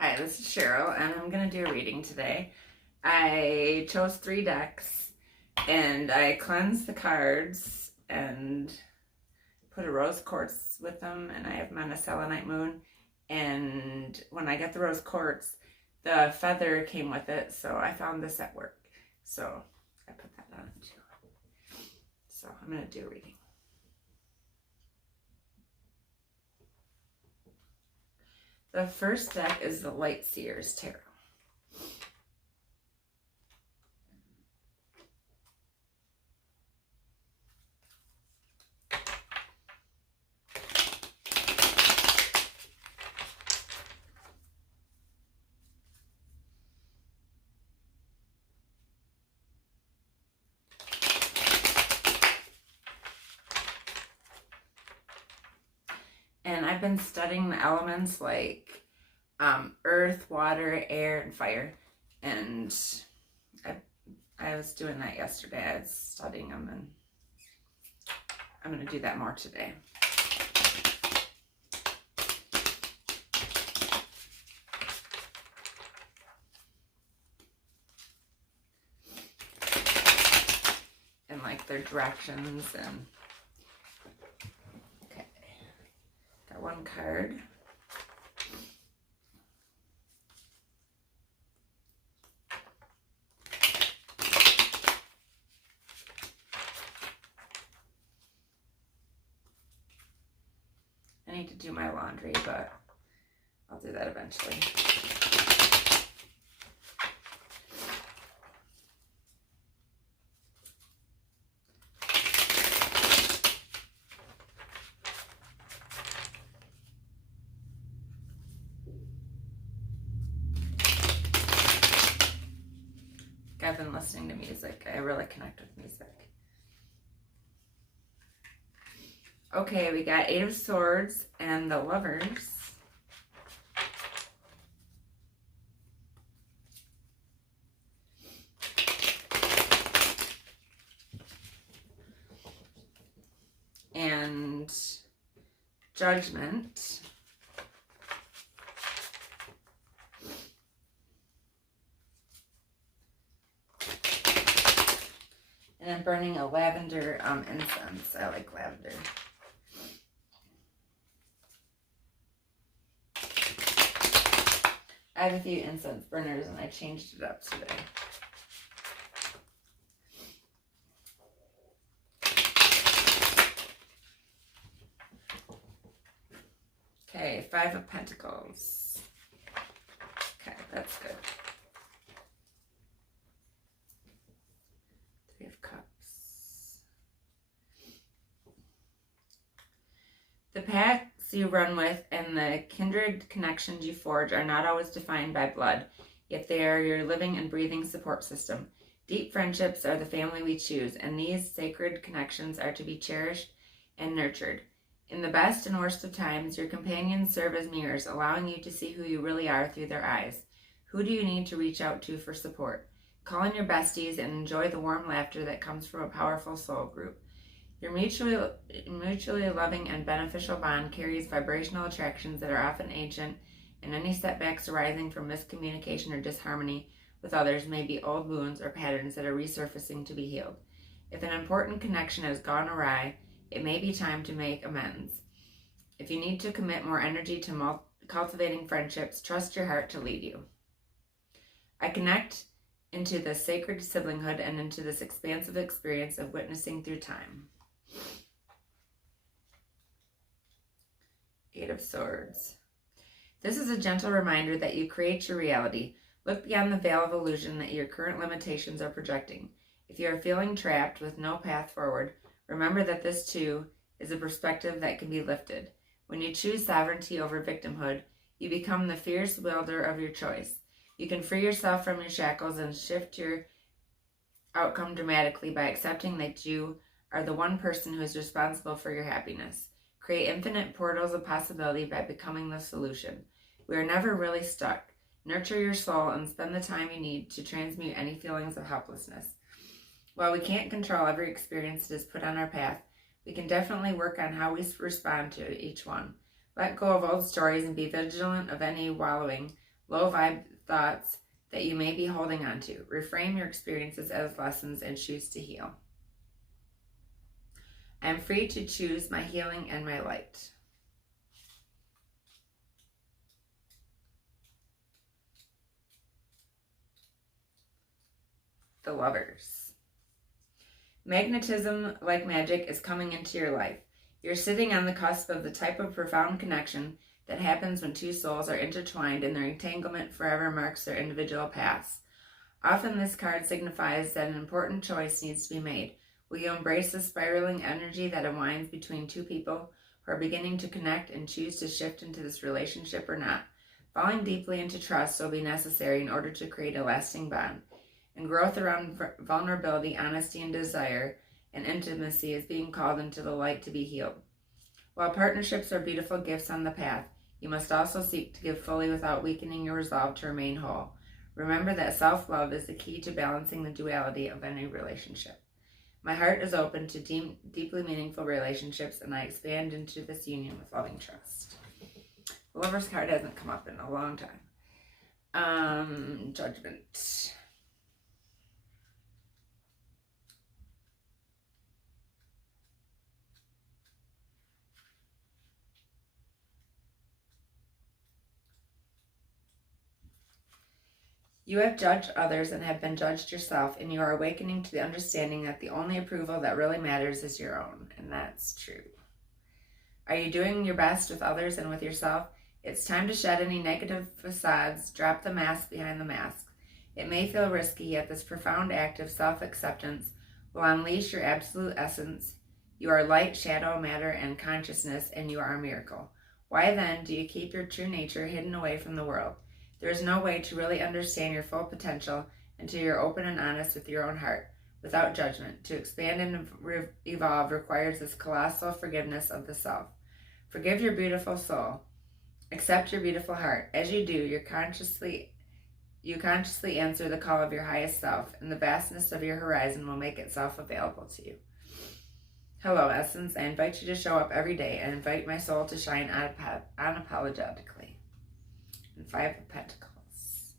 Hi, this is Cheryl, and I'm going to do a reading today. I chose 3 decks, and I cleansed the cards and put a rose quartz with them, and I have them on a selenite moon. And when I got the rose quartz, the feather came with it, so I found this at work. So I put that on too. So I'm going to do a reading. The first deck is the Light Seers Tarot. And I've been studying the elements like earth, water, air, and fire. And I was doing that yesterday. I was studying them, and I'm going to do that more today. And like their directions and okay. Got one card. I need to do my laundry, but I'll do that eventually. I've been listening to music. I really connect with music. Okay, we got 8 of Swords and the Lovers. And Judgment. And I'm burning a lavender incense. I like lavender. I have a few incense burners and I changed it up today. Okay, 5 of Pentacles. Okay, that's good. 3 of Cups. The paths you run with and the kindred connections you forge are not always defined by blood, yet they are your living and breathing support system. Deep friendships are the family we choose, and these sacred connections are to be cherished and nurtured. In the best and worst of times, your companions serve as mirrors, allowing you to see who you really are through their eyes. Who do you need to reach out to for support? Call in your besties and enjoy the warm laughter that comes from a powerful soul group. Your mutually loving and beneficial bond carries vibrational attractions that are often ancient, and any setbacks arising from miscommunication or disharmony with others may be old wounds or patterns that are resurfacing to be healed. If an important connection has gone awry, it may be time to make amends. If you need to commit more energy to cultivating friendships, trust your heart to lead you. I connect into the sacred siblinghood and into this expansive experience of witnessing through time. 8 of Swords. This is a gentle reminder that you create your reality. Look beyond the veil of illusion that your current limitations are projecting. If you are feeling trapped with no path forward, remember that this too is a perspective that can be lifted. When you choose sovereignty over victimhood, you become the fierce wielder of your choice. You can free yourself from your shackles and shift your outcome dramatically by accepting that you are the one person who is responsible for your happiness. Create infinite portals of possibility by becoming the solution. We are never really stuck. Nurture your soul and spend the time you need to transmute any feelings of helplessness. While we can't control every experience that is put on our path, we can definitely work on how we respond to each one. Let go of old stories and be vigilant of any wallowing low vibe thoughts that you may be holding on to. Reframe your experiences as lessons and choose to heal. I am free to choose my healing and my light. The Lovers. Magnetism, like magic, is coming into your life. You're sitting on the cusp of the type of profound connection that happens when two souls are intertwined and their entanglement forever marks their individual paths. Often this card signifies that an important choice needs to be made. Will you embrace the spiraling energy that unwinds between two people who are beginning to connect and choose to shift into this relationship or not? Falling deeply into trust will be necessary in order to create a lasting bond. And growth around vulnerability, honesty, and desire and intimacy is being called into the light to be healed. While partnerships are beautiful gifts on the path, you must also seek to give fully without weakening your resolve to remain whole. Remember that self-love is the key to balancing the duality of any relationship. My heart is open to deeply meaningful relationships, and I expand into this union with loving trust. The Lover's card hasn't come up in a long time. Judgment. You have judged others and have been judged yourself, and you are awakening to the understanding that the only approval that really matters is your own, and that's true. Are you doing your best with others and with yourself? It's time to shed any negative facades, drop the mask behind the mask. It may feel risky, yet this profound act of self-acceptance will unleash your absolute essence. You are light, shadow, matter, and consciousness, and you are a miracle. Why then do you keep your true nature hidden away from the world? There is no way to really understand your full potential until you're open and honest with your own heart, without judgment. To expand and evolve requires this colossal forgiveness of the self. Forgive your beautiful soul. Accept your beautiful heart. As you do, you consciously answer the call of your highest self, and the vastness of your horizon will make itself available to you. Hello, Essence. I invite you to show up every day and invite my soul to shine unapologetically. And 5 of Pentacles.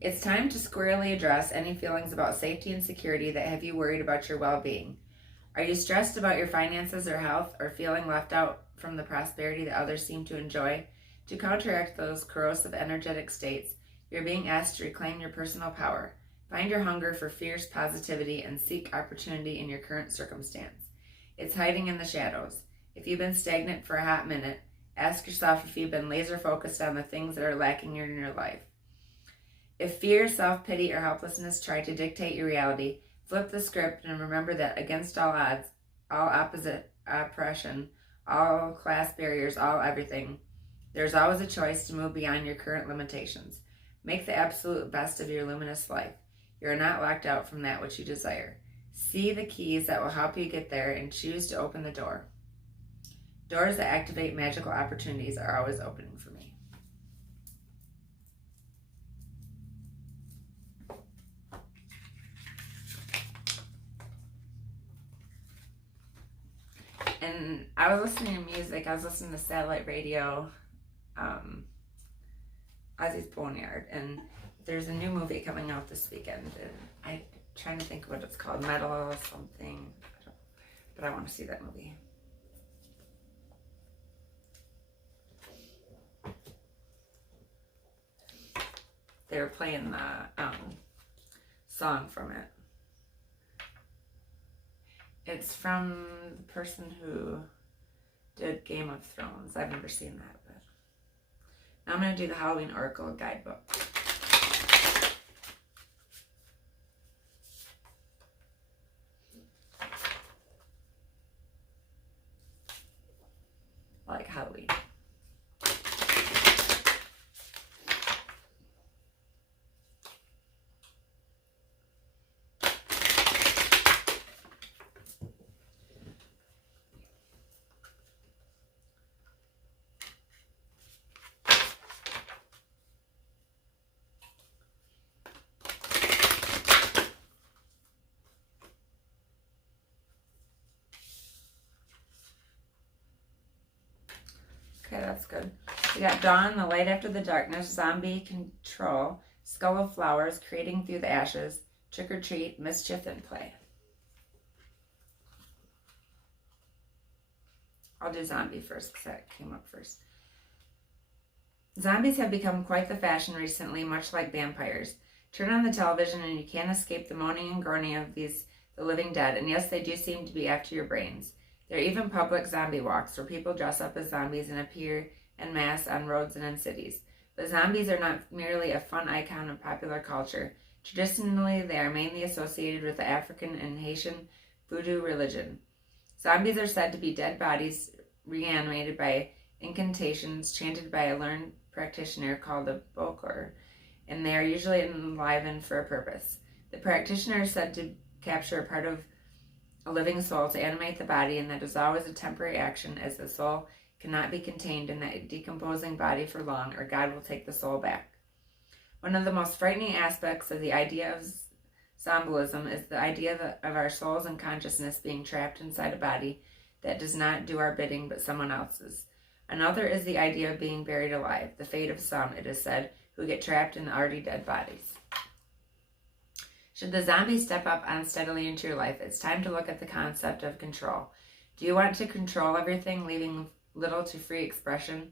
It's time to squarely address any feelings about safety and security that have you worried about your well-being. Are you stressed about your finances or health, or feeling left out from the prosperity that others seem to enjoy? To counteract those corrosive energetic states, you're being asked to reclaim your personal power. Find your hunger for fierce positivity and seek opportunity in your current circumstance. It's hiding in the shadows. If you've been stagnant for a hot minute, ask yourself if you've been laser focused on the things that are lacking in your life. If fear, self-pity, or helplessness try to dictate your reality, flip the script and remember that against all odds, all opposite oppression, all class barriers, all everything, there's always a choice to move beyond your current limitations. Make the absolute best of your luminous life. You are not locked out from that which you desire. See the keys that will help you get there and choose to open the door. Doors that activate magical opportunities are always opening for me. And I was listening to music. I was listening to satellite radio, Ozzy's Boneyard, and there's a new movie coming out this weekend. And I'm trying to think of what it's called, Metal or something, but I want to see that movie. They were playing the song from it. It's from the person who did Game of Thrones. I've never seen that, but now I'm going to do the Halloween Oracle guidebook. I like Halloween. Okay, that's good. We got dawn, the light after the darkness, zombie control, skull of flowers, creating through the ashes, trick or treat, mischief, and play. I'll do zombie first because that came up first. Zombies have become quite the fashion recently, much like vampires. Turn on the television and you can't escape the moaning and groaning of the living dead, and yes, they do seem to be after your brains. There are even public zombie walks where people dress up as zombies and appear en masse on roads and in cities. But zombies are not merely a fun icon of popular culture. Traditionally, they are mainly associated with the African and Haitian voodoo religion. Zombies are said to be dead bodies reanimated by incantations chanted by a learned practitioner called a bokor, and they are usually enlivened for a purpose. The practitioner is said to capture a part of a living soul to animate the body, and that is always a temporary action, as the soul cannot be contained in that decomposing body for long, or God will take the soul back. One of the most frightening aspects of the idea of symbolism is the idea of our souls and consciousness being trapped inside a body that does not do our bidding but someone else's. Another is the idea of being buried alive, the fate of some, it is said, who get trapped in already dead bodies. Should the zombie step up unsteadily into your life, it's time to look at the concept of control. Do you want to control everything, leaving little to free expression?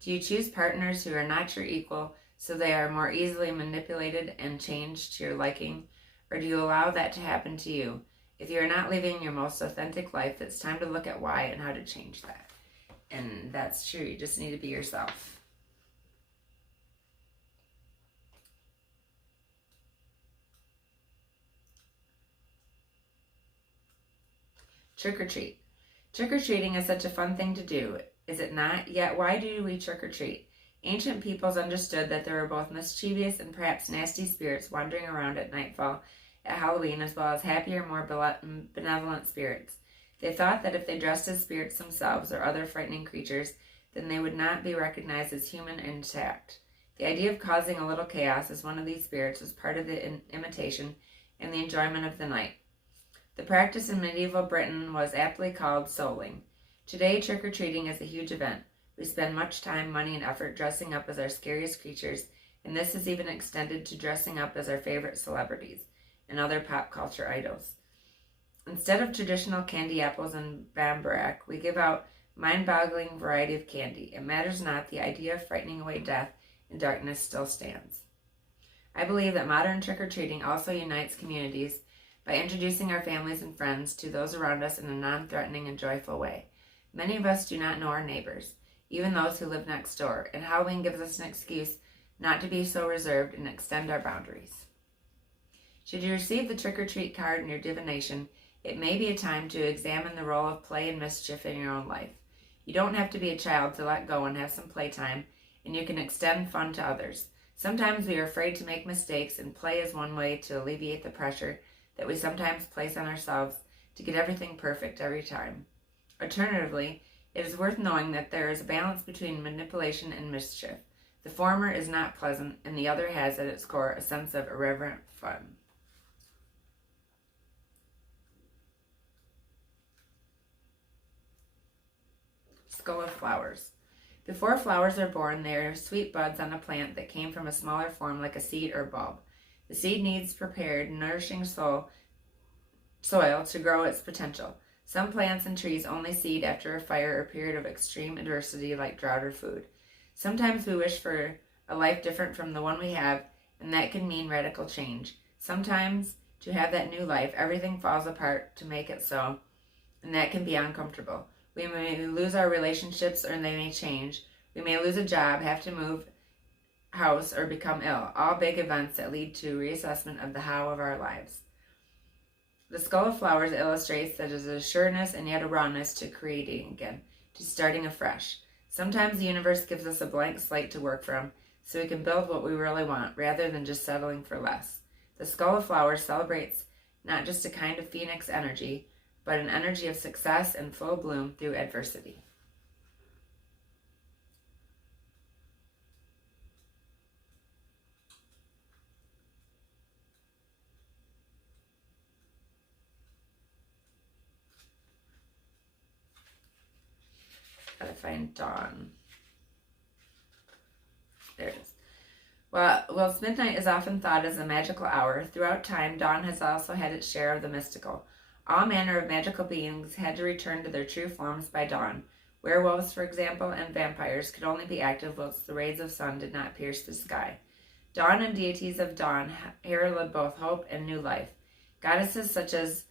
Do you choose partners who are not your equal, so they are more easily manipulated and changed to your liking? Or do you allow that to happen to you? If you are not living your most authentic life, it's time to look at why and how to change that. And that's true. You just need to be yourself. Trick or treat. Trick-or-treating is such a fun thing to do, is it not? Yet why do we trick-or-treat? Ancient peoples understood that there were both mischievous and perhaps nasty spirits wandering around at nightfall at Halloween, as well as happier, more benevolent spirits. They thought that if they dressed as spirits themselves or other frightening creatures, then they would not be recognized as human and intact. The idea of causing a little chaos as one of these spirits was part of the imitation and the enjoyment of the night. The practice in medieval Britain was aptly called souling. Today, trick-or-treating is a huge event. We spend much time, money, and effort dressing up as our scariest creatures, and this is even extended to dressing up as our favorite celebrities and other pop culture idols. Instead of traditional candy apples and bambarack, we give out mind-boggling variety of candy. It matters not, the idea of frightening away death and darkness still stands. I believe that modern trick-or-treating also unites communities by introducing our families and friends to those around us in a non-threatening and joyful way. Many of us do not know our neighbors, even those who live next door, and Halloween gives us an excuse not to be so reserved and extend our boundaries. Should you receive the trick-or-treat card in your divination, it may be a time to examine the role of play and mischief in your own life. You don't have to be a child to let go and have some playtime, and you can extend fun to others. Sometimes we are afraid to make mistakes, and play is one way to alleviate the pressure that we sometimes place on ourselves to get everything perfect every time. Alternatively, it is worth knowing that there is a balance between manipulation and mischief. The former is not pleasant, and the other has at its core a sense of irreverent fun. Skull of flowers. Before flowers are born, they are sweet buds on a plant that came from a smaller form like a seed or bulb. The seed needs prepared, nourishing soil to grow its potential. Some plants and trees only seed after a fire or period of extreme adversity like drought or food. Sometimes we wish for a life different from the one we have, and that can mean radical change. Sometimes, to have that new life, everything falls apart to make it so, and that can be uncomfortable. We may lose our relationships, or they may change. We may lose a job, have to move house, or become ill. All big events that lead to reassessment of the how of our lives. The skull of flowers illustrates that there is a sureness and yet a rawness to creating again, to starting afresh. Sometimes the universe gives us a blank slate to work from, so we can build what we really want, rather than just settling for less. The skull of flowers celebrates not just a kind of phoenix energy, but an energy of success and full bloom through adversity. Gotta find dawn. There it is. Well, whilst midnight is often thought as a magical hour, throughout time, dawn has also had its share of the mystical. All manner of magical beings had to return to their true forms by dawn. Werewolves, for example, and vampires could only be active whilst the rays of sun did not pierce the sky. Dawn and deities of dawn heralded both hope and new life. Goddesses such as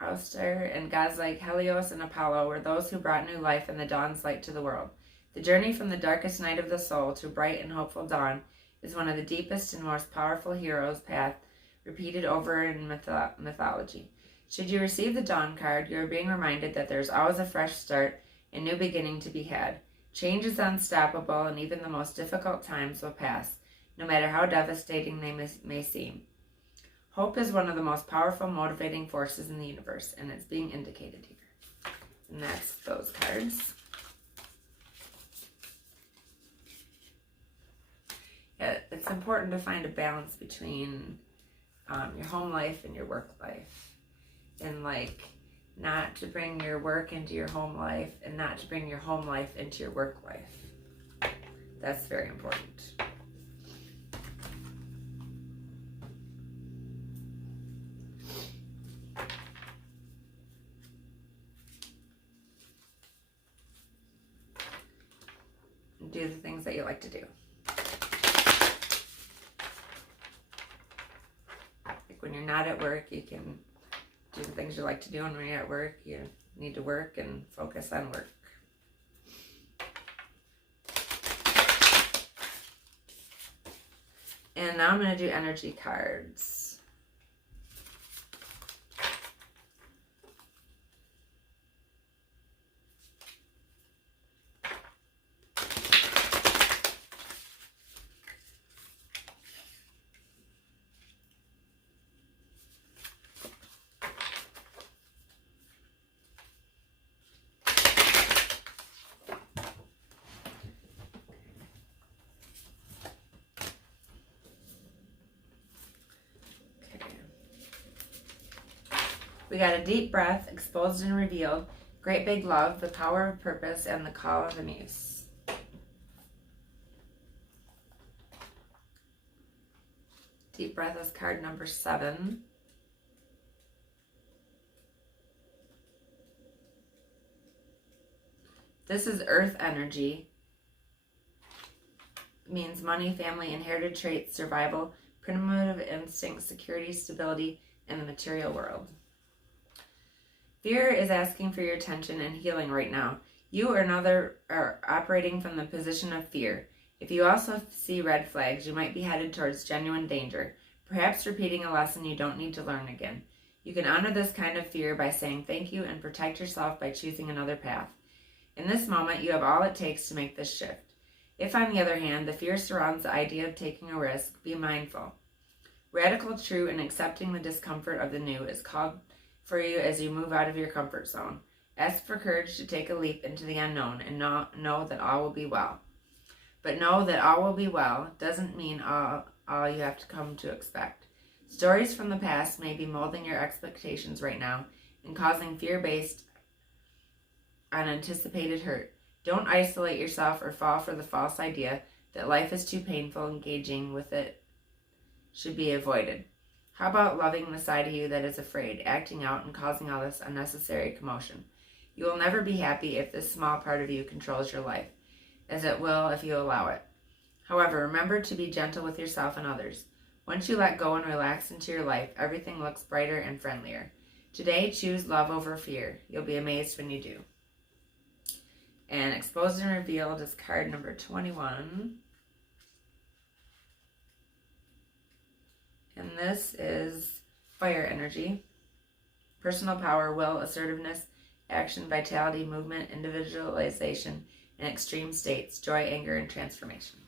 Auster and gods like Helios and Apollo were those who brought new life and the dawn's light to the world. The journey from the darkest night of the soul to bright and hopeful dawn is one of the deepest and most powerful hero's path repeated over in mythology. Should you receive the Dawn card, you are being reminded that there is always a fresh start and new beginning to be had. Change is unstoppable, and even the most difficult times will pass, no matter how devastating they may seem. Hope is one of the most powerful motivating forces in the universe, and it's being indicated here. And that's those cards. Yeah, it's important to find a balance between your home life and your work life. And like, not to bring your work into your home life and not to bring your home life into your work life. That's very important. Do the things that you like to do. Like when you're not at work, you can do the things you like to do, and when you're at work, you need to work and focus on work. And now I'm going to do energy cards. We got a deep breath, exposed and revealed, great big love, the power of purpose, and the call of the muse. Deep breath is card number 7. This is earth energy. It means money, family, inherited traits, survival, primitive instincts, security, stability, and the material world. Fear is asking for your attention and healing right now. You or another are operating from the position of fear. If you also see red flags, you might be headed towards genuine danger, perhaps repeating a lesson you don't need to learn again. You can honor this kind of fear by saying thank you and protect yourself by choosing another path. In this moment, you have all it takes to make this shift. If, on the other hand, the fear surrounds the idea of taking a risk, be mindful. Radical truth and accepting the discomfort of the new is called for you as you move out of your comfort zone. Ask for courage to take a leap into the unknown and know that all will be well. But know that all will be well doesn't mean all you have to come to expect. Stories from the past may be molding your expectations right now and causing fear based on anticipated hurt. Don't isolate yourself or fall for the false idea that life is too painful. Engaging with it should be avoided. How about loving the side of you that is afraid, acting out, and causing all this unnecessary commotion? You will never be happy if this small part of you controls your life, as it will if you allow it. However, remember to be gentle with yourself and others. Once you let go and relax into your life, everything looks brighter and friendlier. Today, choose love over fear. You'll be amazed when you do. And Exposed and Revealed is card number 21. And this is fire energy, personal power, will, assertiveness, action, vitality, movement, individualization, and extreme states, joy, anger, and transformation.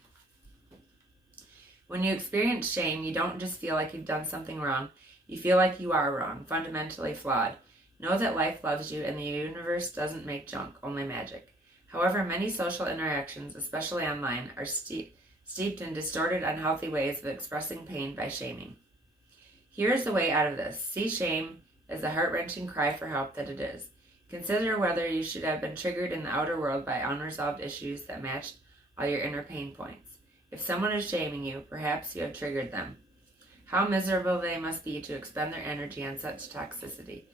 When you experience shame, you don't just feel like you've done something wrong. You feel like you are wrong, fundamentally flawed. Know that life loves you and the universe doesn't make junk, only magic. However, many social interactions, especially online, are steeped in distorted, unhealthy ways of expressing pain by shaming. Here's the way out of this. See shame as the heart-wrenching cry for help that it is. Consider whether you should have been triggered in the outer world by unresolved issues that matched all your inner pain points. If someone is shaming you, perhaps you have triggered them. How miserable they must be to expend their energy on such toxicity.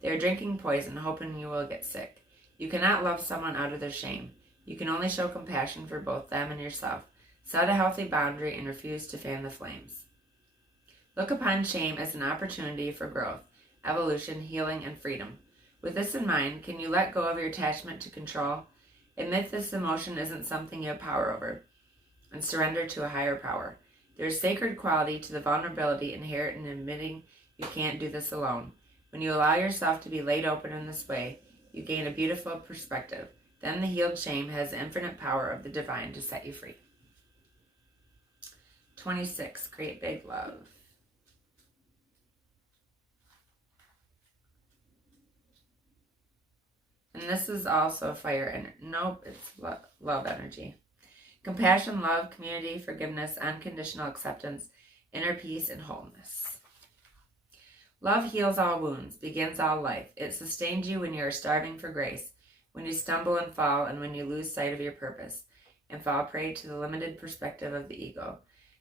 They are drinking poison, hoping you will get sick. You cannot love someone out of their shame. You can only show compassion for both them and yourself. Set a healthy boundary and refuse to fan the flames. Look upon shame as an opportunity for growth, evolution, healing, and freedom. With this in mind, can you let go of your attachment to control? Admit this emotion isn't something you have power over, and surrender to a higher power. There is sacred quality to the vulnerability inherent in admitting you can't do this alone. When you allow yourself to be laid open in this way, you gain a beautiful perspective. Then the healed shame has the infinite power of the divine to set you free. 26. Create big love. And this is also fire energy. Nope, it's love energy. Compassion, love, community, forgiveness, unconditional acceptance, inner peace, and wholeness. Love heals all wounds, begins all life. It sustains you when you are starving for grace, when you stumble and fall, and when you lose sight of your purpose and fall prey to the limited perspective of the ego.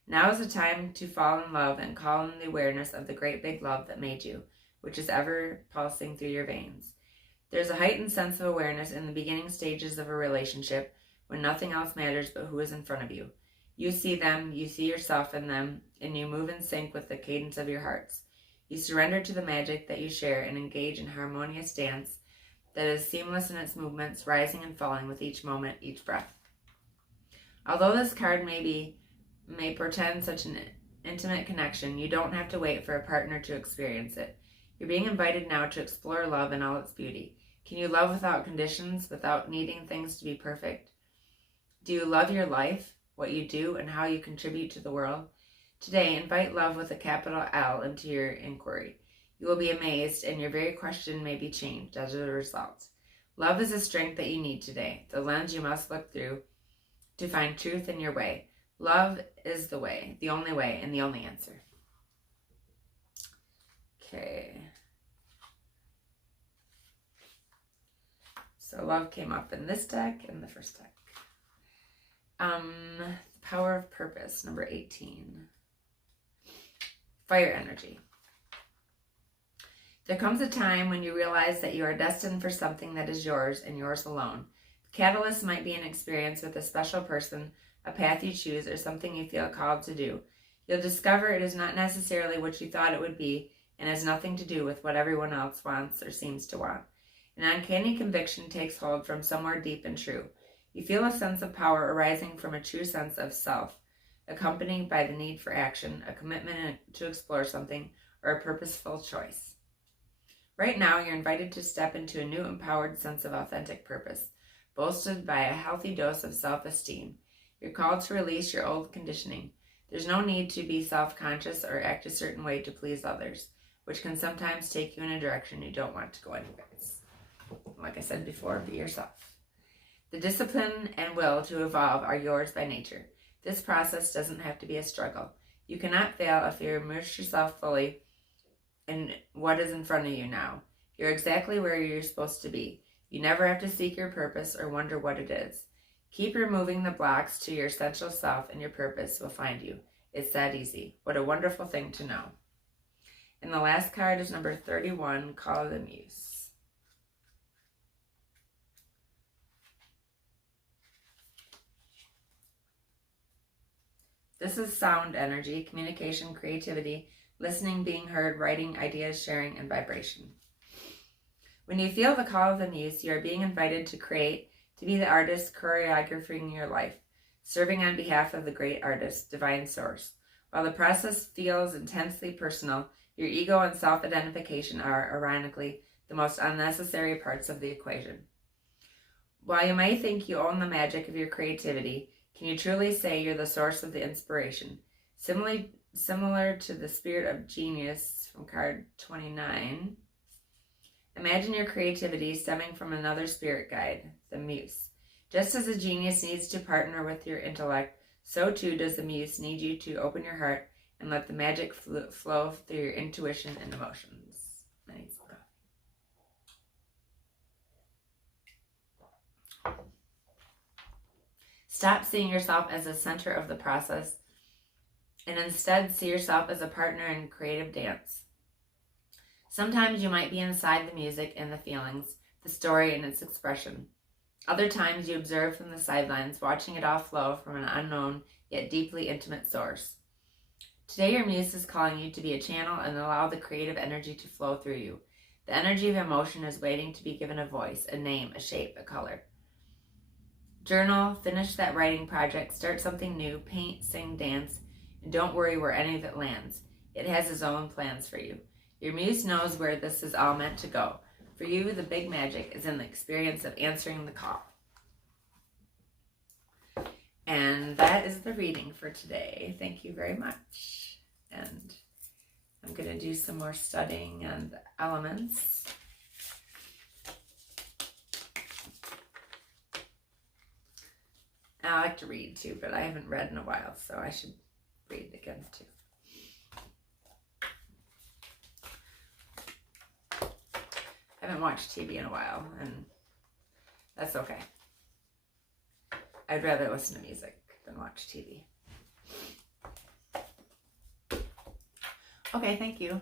Now is the time to fall in love and call in the awareness of the great big love that made you, which is ever pulsing through your veins. There's a heightened sense of awareness in the beginning stages of a relationship when nothing else matters but who is in front of you. You see them, you see yourself in them, and you move in sync with the cadence of your hearts. You surrender to the magic that you share and engage in harmonious dance that is seamless in its movements, rising and falling with each moment, each breath. Although this card may portend such an intimate connection, you don't have to wait for a partner to experience it. You're being invited now to explore love in all its beauty. Can you love without conditions, without needing things to be perfect? Do you love your life, what you do, and how you contribute to the world? Today, invite love with a capital L into your inquiry. You will be amazed, and your very question may be changed as a result. Love is the strength that you need today, the lens you must look through to find truth in your way. Love is the way, the only way, and the only answer. Okay. So love came up in this deck and the first deck. Power of purpose, number 18. Fire energy. There comes a time when you realize that you are destined for something that is yours and yours alone. The catalyst might be an experience with a special person, a path you choose, or something you feel called to do. You'll discover it is not necessarily what you thought it would be and has nothing to do with what everyone else wants or seems to want. An uncanny conviction takes hold from somewhere deep and true. You feel a sense of power arising from a true sense of self, accompanied by the need for action, a commitment to explore something, or a purposeful choice. Right now, you're invited to step into a new empowered sense of authentic purpose, bolstered by a healthy dose of self-esteem. You're called to release your old conditioning. There's no need to be self-conscious or act a certain way to please others, which can sometimes take you in a direction you don't want to go anyways. Like I said before, be yourself. The discipline and will to evolve are yours by nature. This process doesn't have to be a struggle. You cannot fail if you immerse yourself fully in what is in front of you now. You're exactly where you're supposed to be. You never have to seek your purpose or wonder what it is. Keep removing the blocks to your essential self, and your purpose will find you. It's that easy. What a wonderful thing to know. And the last card is number 31, Call of the Muse. This is sound energy, communication, creativity, listening, being heard, writing, ideas, sharing, and vibration. When you feel the call of the muse, you are being invited to create, to be the artist choreographing your life, serving on behalf of the great artist, divine source. While the process feels intensely personal, your ego and self-identification are, ironically, the most unnecessary parts of the equation. While you may think you own the magic of your creativity, can you truly say you're the source of the inspiration? Similar to the spirit of genius from card 29, imagine your creativity stemming from another spirit guide, the muse. Just as a genius needs to partner with your intellect, so too does the muse need you to open your heart and let the magic flow through your intuition and emotions. I need some coffee. Stop seeing yourself as the center of the process and instead see yourself as a partner in creative dance. Sometimes you might be inside the music and the feelings, the story and its expression. Other times you observe from the sidelines, watching it all flow from an unknown yet deeply intimate source. Today your muse is calling you to be a channel and allow the creative energy to flow through you. The energy of emotion is waiting to be given a voice, a name, a shape, a color. Journal, finish that writing project, start something new, paint, sing, dance, and don't worry where any of it lands. It has its own plans for you. Your muse knows where this is all meant to go. For you, the big magic is in the experience of answering the call. And that is the reading for today. Thank you very much. And I'm going to do some more studying on the elements. I like to read too, but I haven't read in a while, so I should read again too. I haven't watched TV in a while, and that's okay. I'd rather listen to music than watch TV. Okay, thank you.